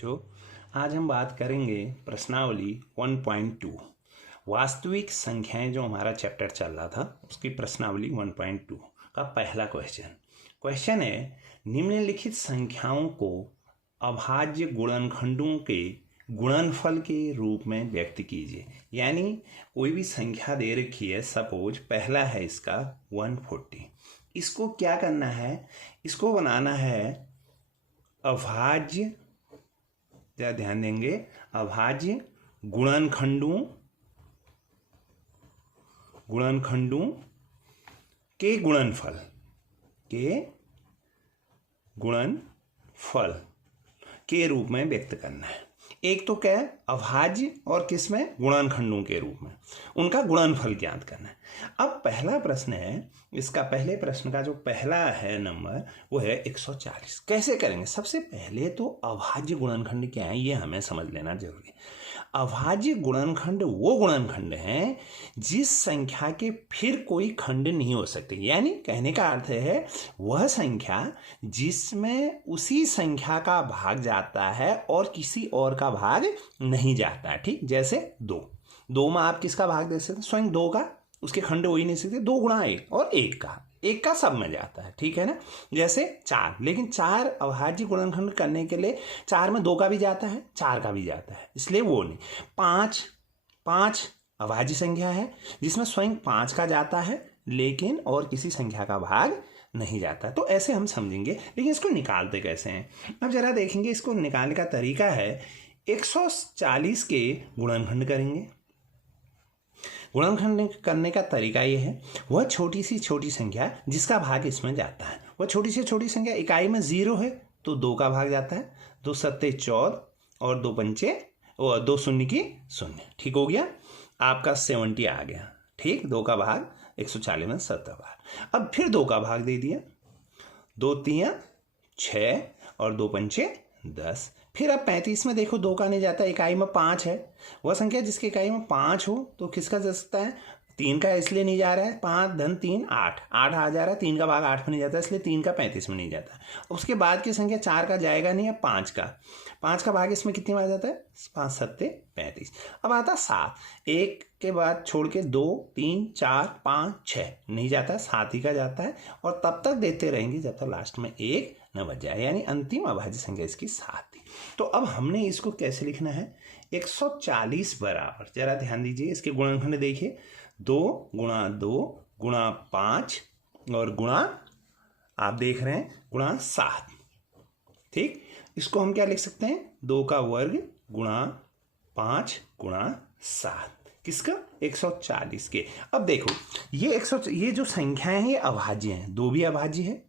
बच्चों, आज हम बात करेंगे प्रश्नावली 1.2। वास्तविक संख्याएं जो हमारा चैप्टर चल रहा था उसकी प्रश्नावली 1.2 का पहला क्वेश्चन है, निम्नलिखित संख्याओं को अभाज्य गुणनखंडों के गुणनफल के रूप में व्यक्त कीजिए। यानी कोई भी संख्या दे रखी है, सपोज पहला है इसका 140। इसको क्या करना है, इसको बनाना है अभाज्य, ध्यान देंगे, अभाज्य गुणनखंडों के गुणनफल के रूप में व्यक्त करना है। एक तो क्या है, अभाज्य, और किस में, गुणनखंडों के रूप में उनका गुणनफल ज्ञात करना है। अब पहला प्रश्न है, इसका पहले प्रश्न का जो पहला है नंबर वो है 140। कैसे करेंगे? सबसे पहले तो अभाज्य गुणनखंड क्या है ये हमें समझ लेना जरूरी है। अभाज्य गुणनखंड वो गुणनखंड हैं जिस संख्या के फिर कोई खंड नहीं हो सकते। यानी कहने का अर्थ है वह संख्या जिसमें उसी संख्या का भाग जाता है और किसी और का भाग नहीं जाता। ठीक, जैसे दो में आप किसका भाग दे सकते? स्वयं दो का, उसके खंड हो ही नहीं सकते। 2 गुणा 1 और एक का सब में जाता है, ठीक है ना। जैसे 4, लेकिन 4 अभाज्य गुणनखंड करने के लिए 4 में 2 का भी जाता है, 4 का भी जाता है, इसलिए वो नहीं। 5 अभाज्य संख्या है जिसमें स्वयं 5 का जाता है लेकिन और किसी संख्या का भाग नहीं जाता। तो ऐसे हम समझेंगे, लेकिन इसको निकालते कैसे हैं अब जरा देखेंगे। इसको निकालने का तरीका है 140 के गुणनखंड करेंगे। गुणनखंड करने का तरीका ये है, वह छोटी सी छोटी संख्या जिसका भाग इसमें जाता है, वह छोटी से छोटी संख्या इकाई में 0 है तो 2 का भाग जाता है, 2 सत्ते 14 और 2 पंचे और 2 शून्य की 0। ठीक हो गया, आपका 70 आ गया। ठीक, 2 का भाग 140 में 70 बार। अब फिर 2 का भाग दे दिया, 2 तियां 6 और 2 पंचे 10। फिर अब 35 में देखो 2 का नहीं जाता, इकाई में 5 है। वह संख्या जिसकी इकाई में 5 हो तो किसका जा सकता है? 3 का इसलिए नहीं जा रहा है, 5 धन 3 8 आ जा रहा है, 3 का भाग 8 में नहीं जाता इसलिए 3 का 35 में नहीं जाता। उसके बाद की संख्या 4 का जाएगा नहीं है, 5 का भाग इसमें कितनी बार जाता है? 5 सत्ते 35। अब आता 7, 1 के बाद छोड़ के 2 3 4 5 6 नहीं जाता, 7 ही का जाता है और तब तक देते रहेंगे जब तक लास्ट में 1 न बच जाए। यानी अंतिम अभाज्य संख्या इसकी 7 थी। तो अब हमने इसको कैसे लिखना है? 140 बराबर, जरा ध्यान दीजिए, इसके गुणनखंड देखिए, 2 गुणा 2 गुणा 5 और गुणा, आप देख रहे हैं, गुणा 7। ठीक, इसको हम क्या लिख सकते हैं? 2 का वर्ग गुणा 5 गुणा 7, किसका? 140 के। अब देखो ये जो संख्याएं हैं ये अभाज्य हैं, 2 भी अभाज्य है,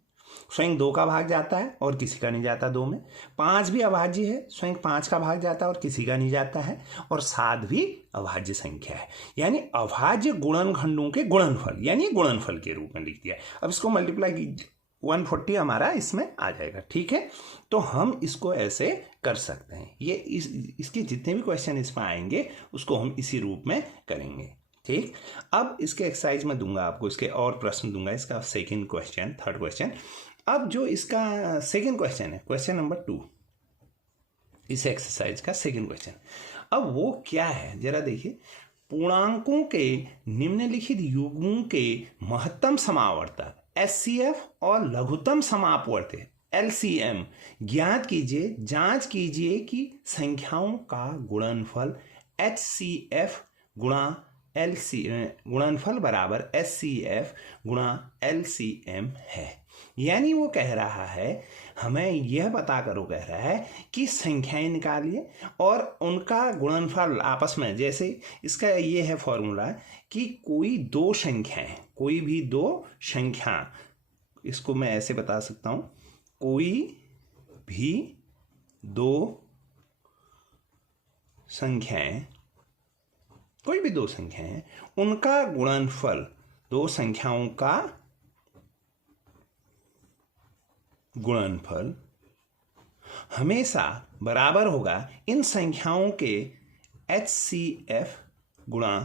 स्वयं 2 का भाग जाता है और किसी का नहीं जाता 2 में। 5 भी अभाज्य है, स्वयं 5 का भाग जाता है और किसी का नहीं जाता है। और 7 भी अभाज्य संख्या है। यानी अभाज्य गुणनखंडों के गुणनफल, यानी गुणनफल के रूप में लिख दिया। अब इसको मल्टीप्लाई कीजिए, 140 हमारा इसमें आ जाएगा। ठीक है, तो हम इसको ऐसे कर सकते हैं। ये इसके जितने भी क्वेश्चन इसमें आएंगे उसको हम इसी रूप में करेंगे। ठीक, अब इसके एक्सरसाइज में दूंगा आपको, इसके और प्रश्न दूंगा, इसका सेकंड क्वेश्चन, थर्ड क्वेश्चन। अब जो इसका सेकंड क्वेश्चन है, क्वेश्चन नंबर 2, इस एक्सरसाइज का सेकंड क्वेश्चन, अब वो क्या है जरा देखिए। पूर्णांकों के निम्नलिखित युग्मों के महत्तम समावर्तक HCF और लघुत्तम समापवर्तक LCM ज्ञात कीजिए। जांच कीजिए कि संख्याओं का गुणनफल HCF गुणा गुणनफल बराबर HCF गुणा LCM है। यानी वो कह रहा है, हमें यह बता कर वो कह रहा है कि संख्याएं निकालिए और उनका गुणनफल आपस में, जैसे इसका ये है फॉर्मूला कि कोई भी दो संख्या, इसको मैं ऐसे बता सकता हूं, कोई भी दो संख्याएं उनका गुणनफल, 2 संख्याओं का गुणनफल हमेशा बराबर होगा इन संख्याओं के HCF गुणा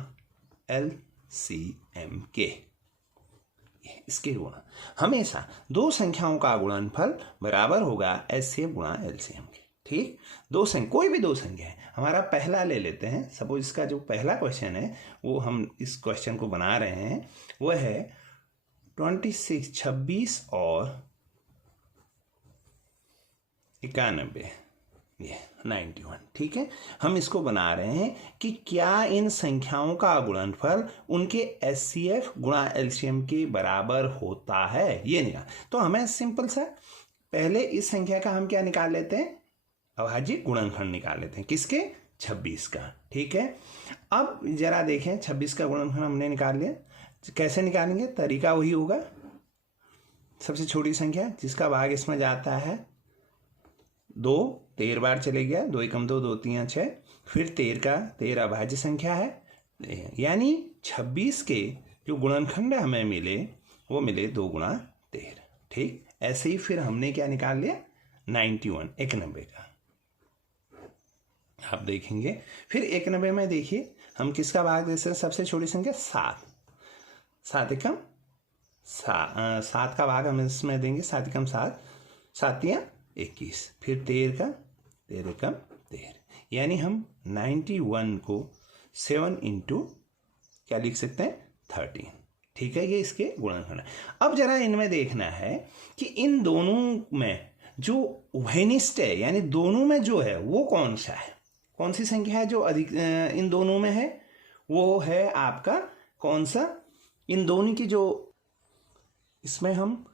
LCM के। इसके गुणा हमेशा 2 संख्याओं का गुणनफल बराबर होगा HCF गुणा LCM के। ठीक, कोई भी दो संख्या है। हमारा पहला ले लेते हैं, सपोज इसका जो पहला क्वेश्चन है वो हम इस क्वेश्चन को बना रहे हैं, वो है 26 26 और 91, ये 91। ठीक है, हम इसको बना रहे हैं कि क्या इन संख्याओं का गुणनफल उनके एचसीएफ गुणा एलसीएम के बराबर होता है, ये निकाल। तो हमें सिंपल सा पहले इस संख्या का हम क्या निकाल लेते हैं, अभाज्य गुणनखंड निकाल लेते हैं, किसके, 26 का। ठीक है, अब जरा देखें 26 का गुणनखंड हमने निकाल लिया, कैसे निकालेंगे, तरीका वही होगा। सबसे छोटी संख्या जिसका भाग इसमें जाता है 2, 13 बार चले गया, 2 एकम 2, 2 3 6, फिर 13 अभाज्य संख्या है, यानी 26 के जो गुणनखंड हमें मिले वो मिले 2 गुणा 13। ठीक, ऐसे ही फिर हमने क्या निकाल लिया, 91 91 का। आप देखेंगे फिर 91 में देखिए हम किसका भाग दे सकते हैं, सबसे छोटी संख्या 7, 7 एकम 7 का भाग हम इसमें देंगे, 7 एकम 7, 7 तियां 21, फिर 13 का 13 एकम 13, यानी हम 91 को 7 इंटू क्या लिख सकते हैं, 13। ठीक है, ये इसके गुणनखंड है। अब जरा इनमें देखना है कि इन दोनों में जो उभयनिष्ठ है, यानी दोनों में जो है वो कौन सा है, कौन सी संख्या है जो अधिक इन दोनों में है, वो है आपका कौन सा, इन दोनों की जो इसमें हम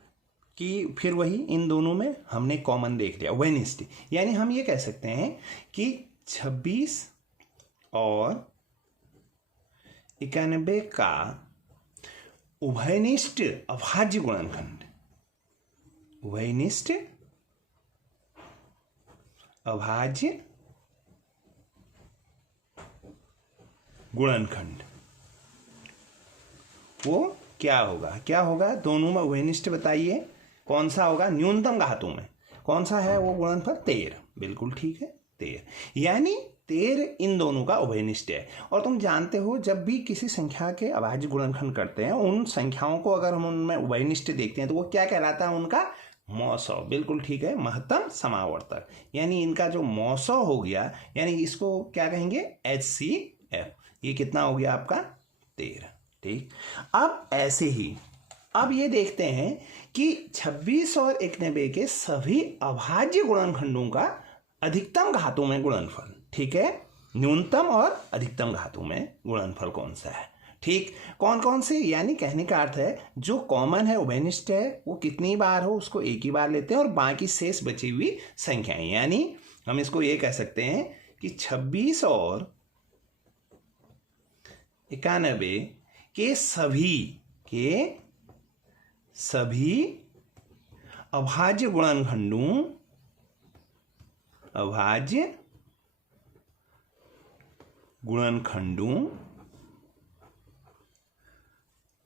कि फिर वही इन दोनों में हमने कॉमन देख लिया, उभयनिष्ठ, यानी हम ये कह सकते हैं कि 26 और 91 का उभयनिष्ठ अभाज्य गुणनखंड, उभयनिष्ठ अभाज्य गुणनखंड वो क्या होगा, दोनों में उभयनिष्ठ बताइए कौन सा होगा, न्यूनतम घातों में कौन सा है वो गुणनफल, 13। बिल्कुल ठीक है, 13, यानी 13 इन दोनों का उभयनिष्ठ है। और तुम जानते हो जब भी किसी संख्या के अभाज्य गुणनखंड करते हैं, उन संख्याओं को अगर हम उनमें उभयनिष्ठ देखते हैं तो वो क्या कहलाता है, उनका मौसव। बिल्कुल ठीक है, महत्तम समावर्तक, यानी इनका जो मौसव हो गया, यानी इसको क्या कहेंगे, HCF। ये कितना हो गया आपका, 13। ठीक, अब ऐसे ही अब ये देखते हैं कि 26 और 91 के सभी अभाज्य गुणनखंडों का अधिकतम घातों में गुणनफल। ठीक है, न्यूनतम और अधिकतम घातों में गुणनफल कौन सा है। ठीक, कौन कौन से, यानी कहने का अर्थ है जो कॉमन है, उभयनिष्ठ है, वो कितनी बार हो उसको एक ही बार लेते हैं, और बाकी शेष बची हुई संख्याएं, यानी हम इसको ये कह सकते हैं कि 26 और 91 के सभी अभाज्य गुणनखंडों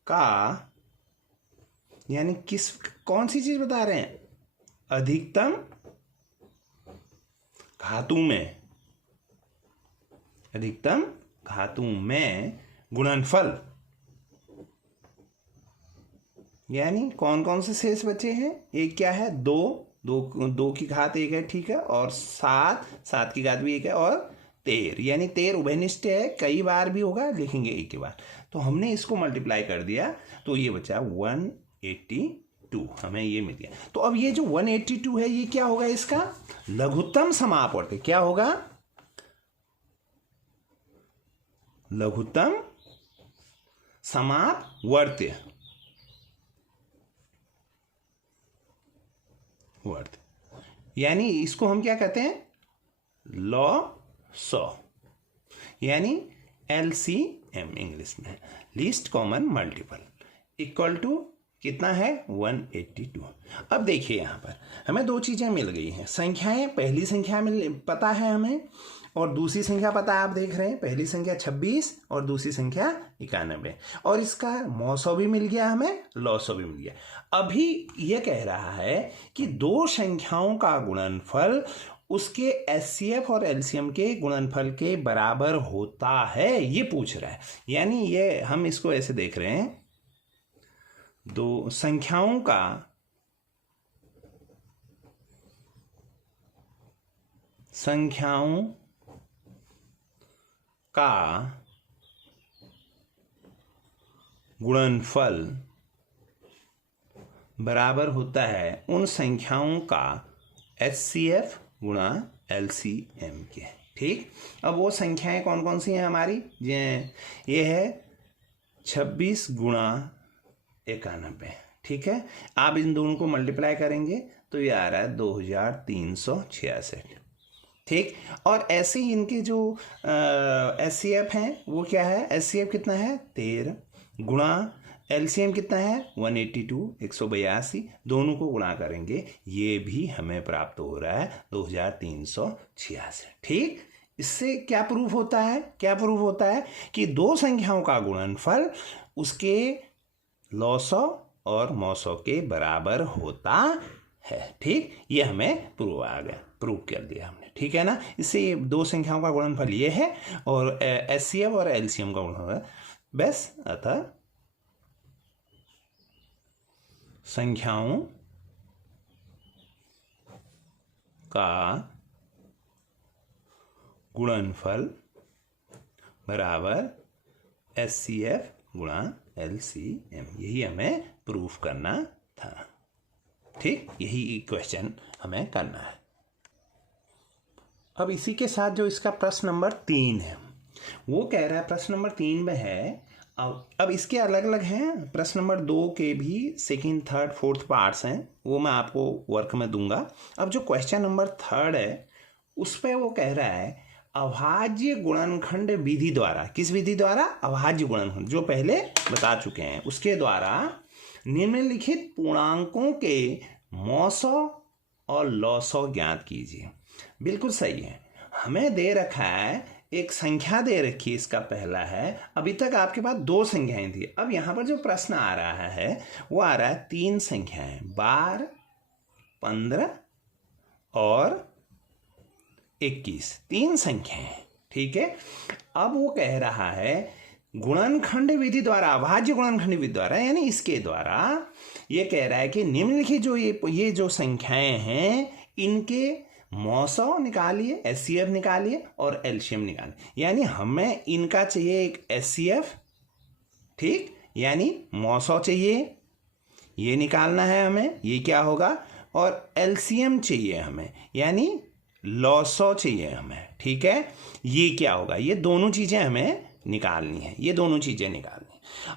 का, यानी कौन सी चीज बता रहे हैं, अधिकतम घातों में गुणनफल, यानी कौन कौन से शेष बचे हैं, एक क्या है, 2 की घात 1 है, ठीक है, और 7 की घात भी 1 है, और 13, यानी 13 उभयनिष्ठ है, कई बार भी होगा, लिखेंगे एक ही बार। तो हमने इसको मल्टीप्लाई कर दिया तो ये बचा 182, हमें ये मिल गया। तो अब ये जो 182 है ये क्या होगा, इसका लघुत्तम समापवर्त्य, क्या होगा, लघुत्तम समापवर्त्य वर्ड, यानी इसको हम क्या कहते हैं, लॉ-सॉ, यानी LCM इंग्लिश में, least common multiple, equal to कितना है, 182। अब देखिए यहाँ पर हमें दो चीजें मिल गई हैं, संख्याएं, पहली संख्या पता है हमें, और दूसरी संख्या पता है, आप देख रहे हैं, पहली संख्या 26 और दूसरी संख्या 91, और इसका मौसौ भी मिल गया हमें, लॉसौ भी मिल गया। अभी यह कह रहा है कि दो संख्याओं का गुणनफल उसके HCF और LCM के गुणनफल के बराबर होता है, ये पूछ रहा है। यानी ये हम इसको ऐसे देख रहे हैं, दो संख्याओं का संख्याओं का गुणनफल बराबर होता है उन संख्याओं का HCF गुणा LCM के। ठीक, अब वो संख्याएं कौन कौन सी हैं हमारी? ये है 26 गुणा 91। ठीक है, आप इन दोनों को मल्टीप्लाई करेंगे तो ये आ रहा है 2366। ठीक, और ऐसे ही इनके जो HCF हैं वो क्या है? HCF कितना है? 13 गुणा LCM कितना है? 182, 182। दोनों को गुणा करेंगे, ये भी हमें प्राप्त हो रहा है 2366। ठीक, इससे क्या प्रूफ होता है? क्या प्रूफ होता है कि दो संख्याओं का गुणनफल उसके लॉसो और मौसो के बराबर होता है। ठीक, ये हमें प्रूव आ गया, प्रूव कर दिया हमने। ठीक है ना, इससे दो संख्याओं का गुणनफल ये है और HCF और LCM का गुणनफल बस। अतः संख्याओं का गुणनफल बराबर HCF गुणा LCM, यही हमें प्रूफ करना था। ठीक, यही क्वेश्चन हमें करना है। अब इसी के साथ जो इसका प्रश्न नंबर 3 है वो कह रहा है, प्रश्न नंबर 3 में है, अब इसके अलग अलग हैं। प्रश्न नंबर 2 के भी सेकंड, थर्ड, फोर्थ पार्ट्स हैं, वो मैं आपको वर्क में दूंगा। अब जो क्वेश्चन नंबर 3 है उस पर वो कह रहा है अभाज्य गुणनखंड विधि द्वारा। किस विधि द्वारा? अभाज्य गुणनखंड, जो पहले बता चुके हैं, उसके द्वारा निम्नलिखित पूर्णांकों के मौसो और लॉसो ज्ञात कीजिए। बिल्कुल सही है, हमें दे रखा है एक संख्या दे रखी है, इसका पहला है। अभी तक आपके पास 2 संख्याएं थी, अब यहां पर जो प्रश्न आ रहा है वो आ रहा है 3 संख्याएं, 12, 15 और 21, 3 संख्याएं। ठीक है, अब वो कह रहा है गुणनखंड विधि द्वारा, अभाज्य गुणनखंड विधि द्वारा, यानी इसके द्वारा ये कह रहा है कि निम्नलिखित जो ये जो संख्याएं हैं इनके मौसो निकालिए, HCF निकालिए और LCM निकालिए। यानी हमें इनका चाहिए एक HCF, ठीक, यानी मौसो चाहिए, ये निकालना है हमें, ये क्या होगा, और LCM चाहिए हमें, यानी लॉसो चाहिए हमें। ठीक है, ये क्या होगा, ये दोनों चीजें हमें निकालनी है, ये दोनों चीजें निकालनी।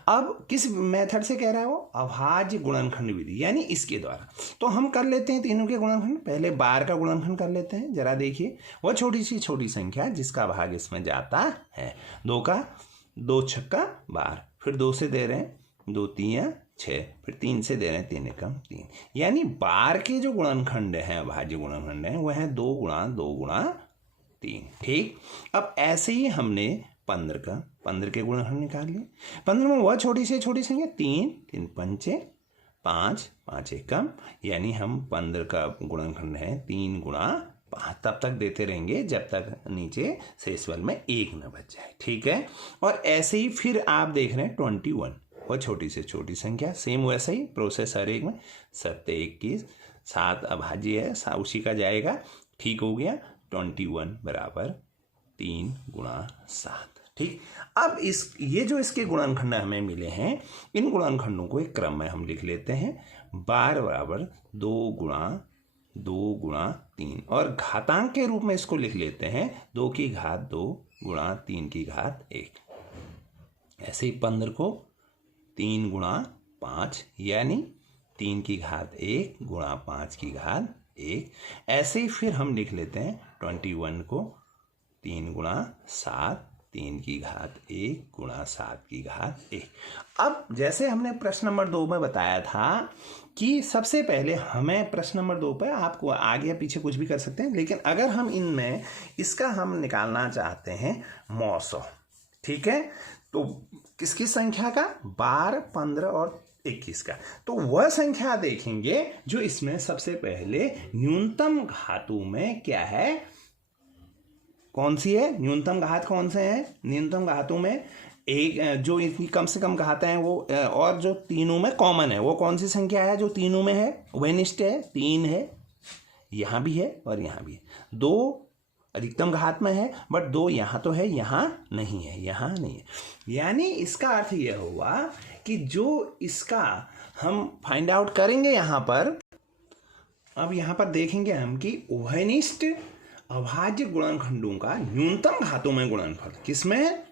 अब किस मेथड से कह रहा है वो? अभाज्य गुणनखंड विधि, यानी इसके द्वारा। तो हम कर लेते हैं तीनों के गुणनखंड। पहले 12 का गुणनखंड कर लेते हैं, जरा देखिए। वह छोटी सी छोटी संख्या जिसका भाग इसमें जाता है। 2 का 2 छक्का 12, फिर 2 से दे रहे हैं 2 3 6, फिर 3 से दे रहे हैं 3 एकम 3, यानी 12 के जो गुणनखंड हैं, अभाज्य गुणनखंड हैं, वह है 2 गुणा 2 गुणा 3। ठीक, अब ऐसे ही हमने 15 के गुणनखंड निकाल लिए। 15 में वह छोटी से छोटी संख्या 3 3 पंचे 5 5 एकम, यानी हम 15 का गुणनखंड है 3 गुणा 5, तब तक देते रहेंगे जब तक नीचे शेषफल में 1 न बच जाए। ठीक है, और ऐसे ही फिर आप देख रहे हैं 21, वह छोटी से छोटी संख्या, सेम वैसा ही प्रोसेस हर एक में। 7 21, 7 अभाज्य है, उसी का जाएगा। ठीक हो गया, 21 बराबर 3 गुणा 7। ठीक, अब ये जो इसके गुणनखंड हमें मिले हैं, इन गुणनखंडों को एक क्रम में हम लिख लेते हैं। 12 बराबर 2 गुणा 2 गुणा 3, और घातांक के रूप में इसको लिख लेते हैं 2 की घात 2 गुणा 3 की घात 1। ऐसे ही 15 को 3 गुणा 5, यानी 3 की घात 1 गुणा 5 की घात 1। ऐसे ही फिर हम लिख लेते हैं 21 को 3 गुणा 7 3 की घात 1 गुणा 7 की घात 1। अब जैसे हमने प्रश्न नंबर 2 में बताया था कि सबसे पहले हमें प्रश्न नंबर 2 पर आपको आगे या पीछे कुछ भी कर सकते हैं, लेकिन अगर हम इनमें इसका हम निकालना चाहते हैं मौसो, ठीक है, तो किसकी संख्या का? 12 15 और 21 का। तो वह संख्या देखेंगे जो इसमें सबसे पहले न्यूनतम घातों में क्या है, कौन सी है न्यूनतम घात, कौन से है न्यूनतम घातों में? एक जो इतनी कम से कम घात है वो, और जो तीनों में कॉमन है वो कौन सी संख्या है जो तीनों में है? वेनिस्ट है, 3 है, यहाँ भी है और यहाँ भी है। 2 अधिकतम घात में है, बट 2 यहाँ तो है, यहाँ नहीं है, यहाँ नहीं है। यानी इसका अर्थ यह हुआ कि जो इसका हम फाइंड आउट करेंगे यहाँ पर, अब यहाँ पर देखेंगे हम कि उभयनिष्ठ अभाज्य गुणनखंडों का न्यूनतम घातों में गुणनफल, किसमें?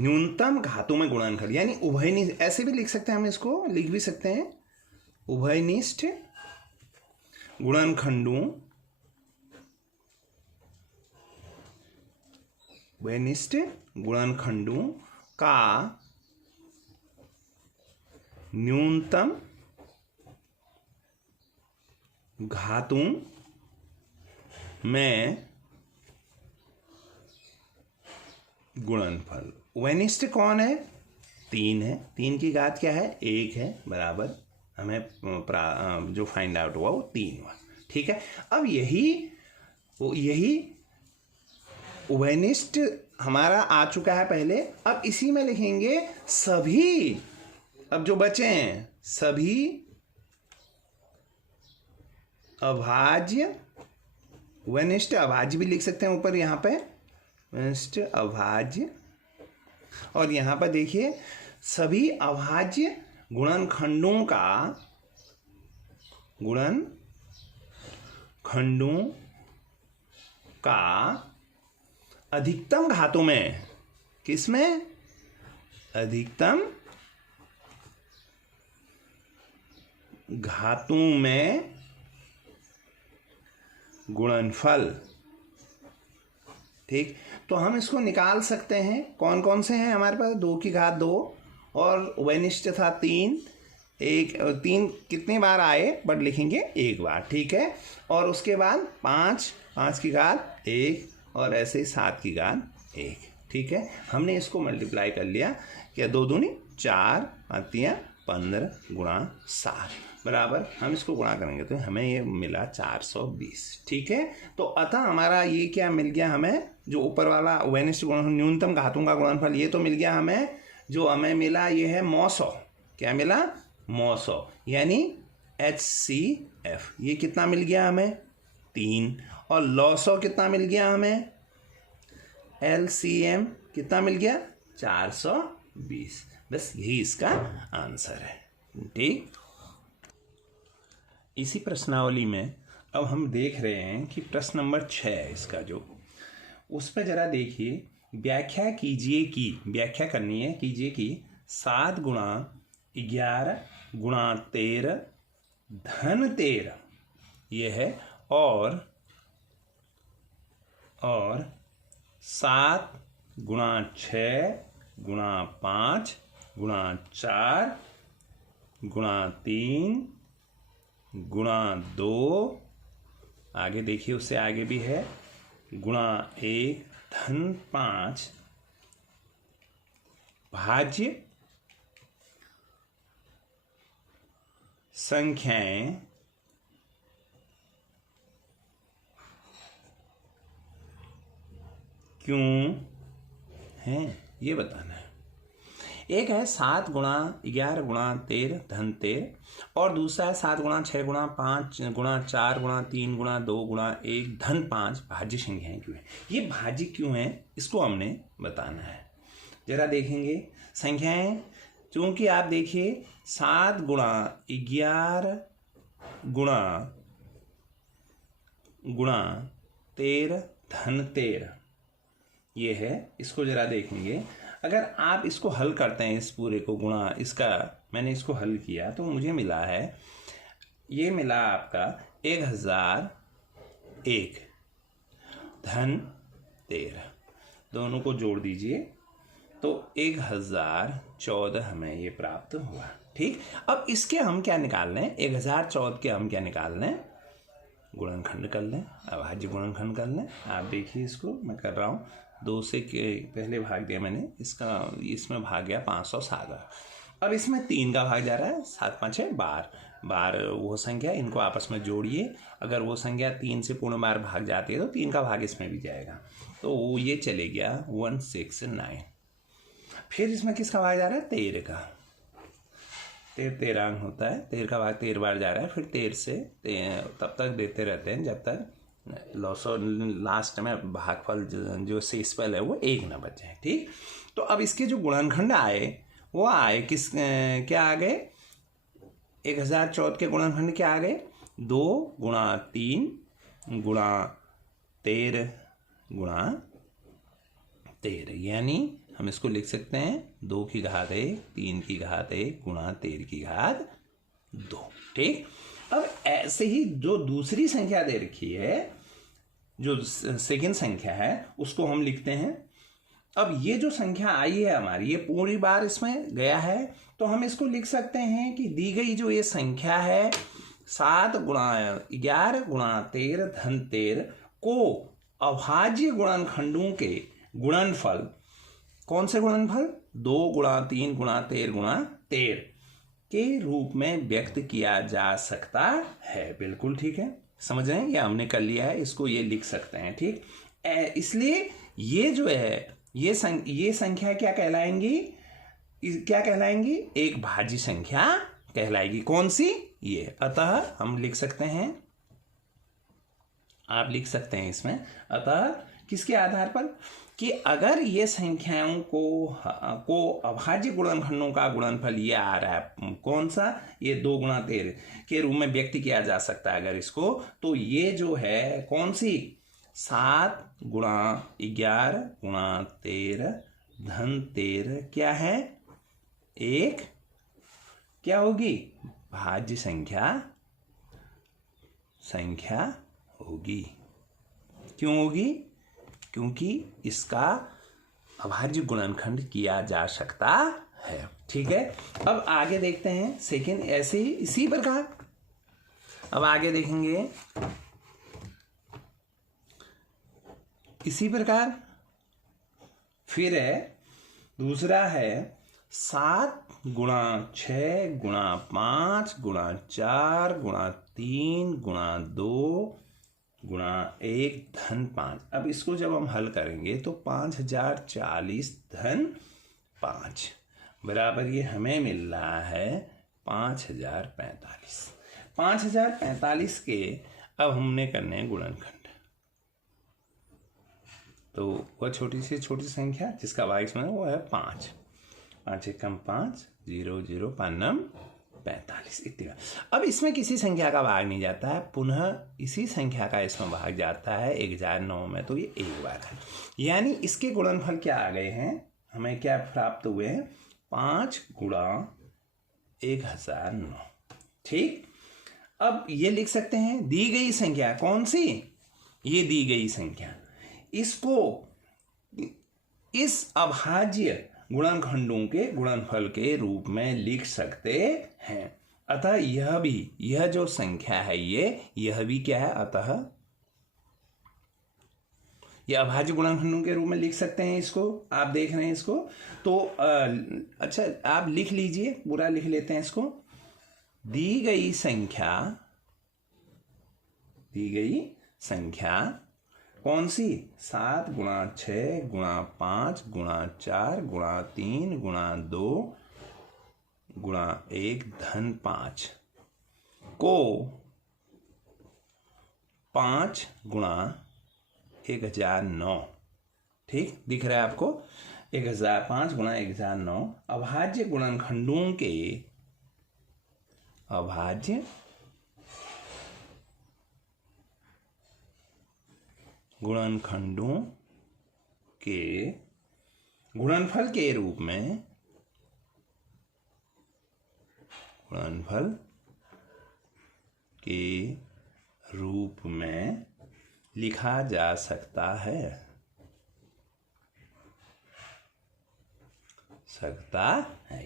न्यूनतम घातों में गुणनफल, यानी उभयनिष्ठ, ऐसे भी लिख सकते हैं हम, इसको लिख भी सकते हैं, उभयनिष्ठ गुणनखंडों, उभयनिष्ठ गुणनखंडों का न्यूनतम घातों में गुणनफल। उभयनिष्ठ कौन है? 3 है। 3 की घात क्या है? 1 है, बराबर हमें जो फाइंड आउट हुआ वो 3 हुआ। ठीक है, अब यही उभयनिष्ठ हमारा आ चुका है पहले। अब इसी में लिखेंगे सभी, अब जो बचे हैं सभी अभाज्य, उभयनिष्ठ अभाज्य भी लिख सकते हैं ऊपर यहाँ पे, उभयनिष्ठ अभाज्य, और यहाँ पर देखिए सभी अभाज्य गुणनखंडों का अधिकतम घातों में, किसमें? अधिकतम घातों में गुणनफल। ठीक, तो हम इसको निकाल सकते हैं। कौन कौन से हैं हमारे पास? 2 की घात 2 और उभयनिष्ठ था 3। 3 कितनी बार आए, बट लिखेंगे 1 बार। ठीक है, और उसके बाद 5 की घात 1 और ऐसे 7 की घात 1। ठीक है, हमने इसको मल्टीप्लाई कर लिया, क्या 2 दूनी 4, 5 15 गुणा 7 बराबर, हम इसको गुणा करेंगे तो हमें ये मिला 420। ठीक है, तो अतः हमारा ये क्या मिल गया हमें, जो ऊपर वाला उभयनिष्ठ गुणनफल न्यूनतम घातों का गुणनफल, ये तो मिल गया हमें। जो हमें मिला ये है 900। क्या मिला? 900, यानी HCF। ये कितना मिल गया हमें? 3। और 900 कितना मिल गया हमें? LCM कितना मिल गया? 420। बस यही इसका आंसर है। ठीक, इसी प्रश्नावली में अब हम देख रहे हैं कि प्रश्न नंबर 6 है इसका, जो उस पर जरा देखिए। व्याख्या कीजिए की, व्याख्या करनी है, कीजिए कि 7 गुणा 11 गुणा 13 धन 13 ये है, और 7 गुणा 6 गुणा 5 गुणा 4 गुणा 3 गुणा 2, आगे देखिए उससे आगे भी है, गुणा 1 धन 5 भाज्य संख्याएं क्यों हैं, ये बताना है। एक है 7 गुणा 11 गुणा 13 धन 13, और दूसरा है 7 गुणा 6 गुणा 5 गुणा 4 गुणा 3 गुणा 2 गुणा 1 धन 5 भाज्य संख्याएं क्यों है। ये भाज्य क्यों है, इसको हमने बताना है। जरा देखेंगे संख्याएं, क्योंकि आप देखिए 7 गुणा 11 गुणा 13 धन 13 ये है, इसको जरा देखेंगे। अगर आप इसको हल करते हैं, इस पूरे को गुणा, इसका मैंने इसको हल किया तो मुझे मिला है, ये मिला आपका 1001 धन 13, दोनों को जोड़ दीजिए तो 1014 हमें ये प्राप्त हुआ। ठीक, अब इसके हम क्या निकाल लें, 1014 के हम क्या निकाल लें, गुणनखंड कर लें, अभाज्य गुणनखंड कर लें। आप देखिए इसको मैं कर रहा हूँ, 2 से पहले भाग दिया मैंने, इसमें भाग गया 507। अब इसमें 3 का भाग जा रहा है, 7 5 है 12 वो संख्या, इनको आपस में जोड़िए। अगर वो संख्या 3 से पूर्ण बार भाग जाती है तो 3 का भाग इसमें भी जाएगा, तो ये चले गया 169। फिर इसमें किसका भाग जा रहा है, 13 का। 13 अंक होता है, 13 का भाग 13 बार जा रहा है, फिर 13 से तब तक देते रहते हैं जब तक लास्ट में भागफल जो शेषफल है वो 1 न बचे। ठीक, तो अब इसके जो गुणनखंड आए वो आए किस क्या आ गए, 1014 के गुणनखंड क्या आ गए, 2 गुणा 3 गुणा 13 गुणा 13, यानी हम इसको लिख सकते हैं 2 की घात 1 3 की घात 1 गुणा 13 की घात 2। ठीक, अब ऐसे ही जो दूसरी संख्या दे रखी है, जो सेकंड संख्या है, उसको हम लिखते हैं। अब ये जो संख्या आई है हमारी, ये पूरी बार इसमें गया है, तो हम इसको लिख सकते हैं कि दी गई जो ये संख्या है 7 गुणा 11 गुणा 13 धन 13 को अभाज्य गुणनखंडों के गुणनफल, कौन से गुणनफल, 2 गुणा 3 गुणा 13 गुणा 13 के रूप में व्यक्त किया जा सकता है। बिल्कुल ठीक है, समझ रहे हैं, ये हमने कर लिया है, इसको ये लिख सकते हैं। ठीक, इसलिए ये जो है ये संख्या क्या कहलाएंगी, क्या कहलाएंगी, एक भाज्य संख्या कहलाएगी। कौन सी, ये। अतः हम लिख सकते हैं, आप लिख सकते हैं इसमें, अतः किसके आधार पर, कि अगर ये संख्याओं को अभाज्य गुणनखंडों का गुणनफल ये आ रहा है, कौन सा, ये 2 गुणा 13 के रूप में व्यक्त किया जा सकता है अगर इसको, तो ये जो है कौन सी, 7 गुणा 11 गुणा 13 धन 13 क्या है, एक क्या होगी, भाज्य संख्या होगी। क्यों होगी, क्योंकि इसका अभाज्य गुणनखंड किया जा सकता है। ठीक है, अब आगे देखते हैं सेकंड, ऐसे ही इसी प्रकार अब आगे देखेंगे इसी प्रकार। फिर है दूसरा है 7 गुणा 6 गुणा 5 गुणा 4 गुणा 3 गुणा 2 गुणा 1 धन 5। अब इसको जब हम हल करेंगे तो 5040 धन 5 बराबर ये हमें मिल रहा है 5045। 5045 के अब हमने करने हैं गुणनखंड, तो वह छोटी से छोटी संख्या जिसका भाग में वो है 5, 5 एकम 5 0 0 5 नम 45 इतना। अब इसमें किसी संख्या का भाग नहीं जाता है, पुनः इसी संख्या का इसमें भाग जाता है 1009 में, तो ये एक बार है, यानी इसके गुणनफल क्या आ गए हैं, हमें क्या प्राप्त हुए हैं, 5 गुणा 1009। ठीक, अब ये लिख सकते हैं दी गई संख्या कौन सी, ये दी गई संख्या, इसको इस अभाज्य गुणनखंडों के गुणनफल के रूप में लिख सकते हैं। अतः यह जो संख्या है यह भी क्या है, अतः यह अभाज्य गुणनखंडों के रूप में लिख सकते हैं इसको। आप देख रहे हैं इसको, तो अच्छा आप लिख लीजिए, पूरा लिख लेते हैं इसको। दी गई संख्या कौन सी, 7 गुणा 6 गुणा 5 गुणा 4 गुणा 3 गुणा 2 गुणा 1 धन 5 को 5 गुणा 1009। ठीक, दिख रहा है आपको, 1005 गुणा 1009 अभाज्य गुणनखंडों के अभाज्य गुणनखंडों के गुणनफल के रूप में लिखा जा सकता है,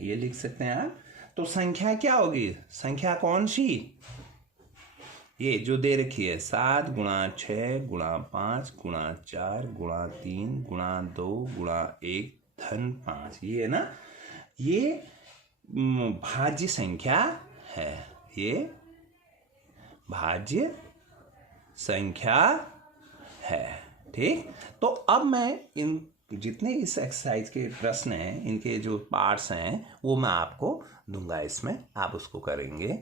ये लिख सकते हैं आप। तो संख्या क्या होगी, संख्या कौन सी, ये जो दे रखी है 7 गुणा 6 गुणा 5 गुणा 4 गुणा 3 गुणा 2 गुणा 1 धन 5, ये है ना, ये भाज्य संख्या है, ये भाज्य संख्या है। ठीक, तो अब मैं इन जितने इस एक्सरसाइज के प्रश्न हैं, इनके जो पार्ट्स हैं वो मैं आपको दूंगा, इसमें आप उसको करेंगे।